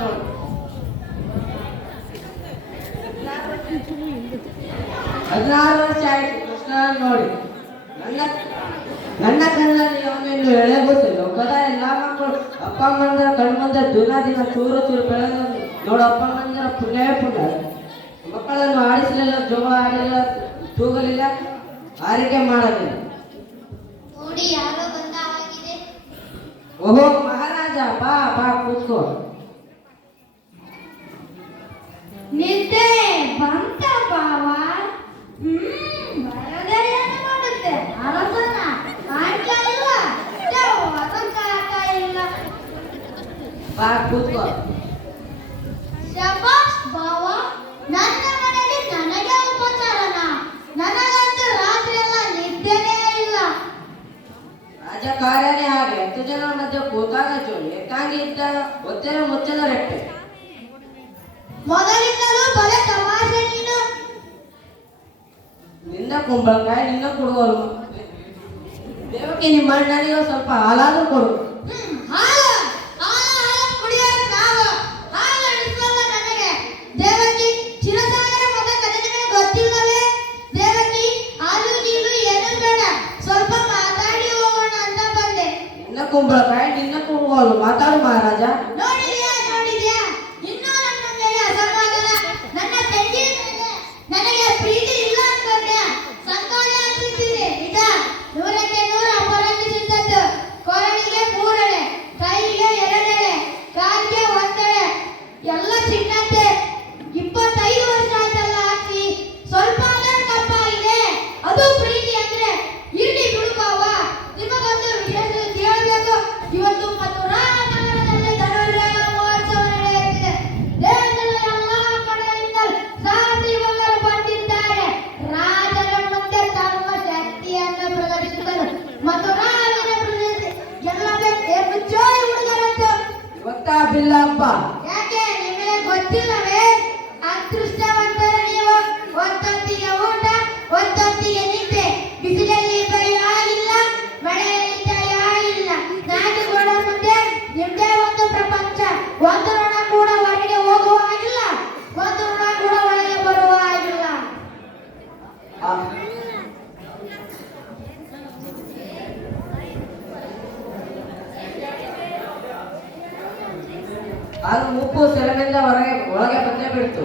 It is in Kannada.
ನೋಡಿ. ಹದಿನಾರು ವರ್ಷ ಆಯ್ತು ಕೃಷ್ಣ ನೋಡಿ. ನನ್ನ ಕಣ್ಣಲ್ಲಿ ಅವನೇನು ಎಳೆ ಗೊತ್ತಿಲ್ಲ. ಗದ ಎಲ್ಲ ಮಕ್ಕಳು ಅಪ್ಪ ಅಮ್ಮಂದ್ರ ಕಣ್ಣು ಮುಂದೆ ದಿನ ಚೂರು ಬೆಳೆದ ನೋಡು. ಅಪ್ಪ ಅಮ್ಮಂದ್ರ ಪುಣ್ಯವೇ ಪುಣ್ಯ. ಮಕ್ಕಳನ್ನು ಆಡಿಸಲಿಲ್ಲ, ಜೋಗ ಆಡಲಿಲ್ಲ, ತೂಗಲಿಲ್ಲ, ಆರೈಕೆ ಮಾಡಲಿಲ್ಲ. ನೋಡಿ ಯಾರೋ ಬಂದ ಆಗಿದೆ. ಓಹೋ ಮಹಾರಾಜ, ಬಾ ಬಾ ಕೂತ್ಕೋ. ನಿದ್ದೆ ಬಂತ ಬಾವ. ಬರದೇ ಏನು ಮಾಡುತ್ತೆ ಅರಸನ ಕಾಣ್ತಾ ಇಲ್ಲ, ಕಾಣ್ತಾ ಇಲ್ಲ. ಬಾ ಕೂತ್ಕೋ. ಶಬಾಷ್ ಬಾವ, ನನ್ನ ಮನೆಯಲ್ಲಿ ನನಗೆ ಉಪಚಾರನ. ನನಗಂತೂ ರಾತ್ರಿ ಎಲ್ಲ ನಿದ್ದೆನೇ ಇಲ್ಲ. ರಾಜಕಾರ್ಯನೇ ಹಾಗೆ. 10 ಜನರ ಮಧ್ಯೆ ಕೂತಾಗ ಚೋಳಿ ಏಕಾಂಗಿ ಇದ್ದಾಗ ಒತ್ತೇನ ಮುಚ್ಚದ ರೆಟ್ಟೆ. ಮೊದಲಿಂದಲೂ ಬಲೆ ತಮಾಷೆ ನೀನು. ನಿನ್ನ ಕುಂಬಳಕಾಯಿ ನಿನ್ನ ಕೊಡುವಲು. ದೇವಕ್ಕೆ ನಿಮ್ಮ ಅಣ್ಣನಿಗೆ ಸ್ವಲ್ಪ ಹಾಲಾದ್ರೂ ಕೊಡು. ಹಾಲು ಹಾಲು ಕುಡಿಯೋರು ನಾವು. ಹಾಲು ಅಡಿಸಲ್ಲ ನನಗೆ. ದೇವಕಿ ಚಿರಸಾಗರ ಮಗ ಕಥೆಗೆ ಗೊತ್ತಿಲ್ಲವೇ? ದೇವಕಿ ಹಾಲು ಗೀಲು ಏನೂ ಬೇಡ, ಸ್ವಲ್ಪ ಮಾತಾಡಿ ಹೋಗೋಣ ಅಂತ ಬಂದೆ. ನಿನ್ನ ಕುಂಬಳಕಾಯಿ ನಿನ್ನ ಕೊಡುವಲು. ಮಾತಾಡು ಮಹಾರಾಜ. ನೋಡಿದ್ಯಾ ಇನ್ನೂ ನನ್ನ ಮೇಲೆ ಅಸಮಾಧಾನ. ನನ್ನ ತಂಗಿ ಮೇಲೆ ನನಗೆ ಪ್ರೀತಿ ಇಲ್ಲ ಅನ್ಕೊಂಡೆ. ಸಂಕೋಚ ಅನಿಸುತ್ತಿದೆ. ನಿಜ, 100ಕ್ಕೆ 100 ಅಪರಾಧಿಸಿದ್ದದ್ದು. ಕೊರಳಿಗೆ 3 ಎಳೆ, ಕೈಗೆ 2 ಎಳೆ, ಕಾಲಿಗೆ 1 ಎಳೆ, ಎಲ್ಲ ಚಿನ್ನದ್ದೇ. 25 ವರ್ಷ ಆಯ್ತಲ್ಲ ಹಾಕಿ, ಸ್ವಲ್ಪ ಆದರೂ ಕಪ್ಪಾಗಿದೆ. ಅದು ಪ್ರೀತಿ ಅಂದ್ರೆ. ಇರ್ಲಿ ಬಿಡು ಬಾವ, ನಿಮಗೊಂದು ವಿಶೇಷ ಕೇಳಬೇಕು. ಇವತ್ತು ಮಥುರಾ ನಗರದಲ್ಲಿ ಧನುರ್ವೇಗ ಮಹೋತ್ಸವ ನಡೆಯುತ್ತಿದೆ. ದೇಶದ ಎಲ್ಲಾ ಕಡೆಯಿಂದ ಸಾಹಸಿ ಯುವಕರು ಬಂದಿದ್ದಾರೆ. ರಾಜರ ಮುಂದೆ ತಮ್ಮ ಶಕ್ತಿಯನ್ನು ಪ್ರದರ್ಶಿಸಲು ಮಥುರಾ ಪ್ರದೇಶ ಎಲ್ಲವೇ ಮುಚ್ಚೋಯಿ ಹುಡುಗರಂತೆ. ಇವತ್ತಾ ಬಿಲ್ಲ ಹಬ್ಬ. ಯಾಕೆ ನಿಮಗೆ ಗೊತ್ತಿಲ್ಲವೇ? ಅದೃಷ್ಟವಂತರು ನೀವು. ಒಂದೊತ್ತಿಗೆ ಊಟ, ಒಂದೊತ್ತಿಗೆ ನಿದ್ದೆ. ಬಿಸಿಲಲ್ಲಿ ಭಯ ಇಲ್ಲ, ಮಳೆಯಲ್ಲಿ ಜಯ ಇಲ್ಲ. ನಾಜುಗೋಡ ಮುಂದೆ ನಿಮ್ದೇ ಒಂದು ಪ್ರಪಂಚ. ಒಂದು ಋಣ ಕೂಡ ಹೊರಗೆ ಹೋಗುವ ಹಾಗಿಲ್ಲ, ಒಂದು ಋಣ ಕೂಡ ಒಳಗೆ ಬರುವ ಹಾಗಿಲ್ಲ. ಅದು ಮುಪ್ಪು ಸೆಲವಿಂದ ಒಳಗೆ ಬಂದೇ ಬಿಡ್ತು.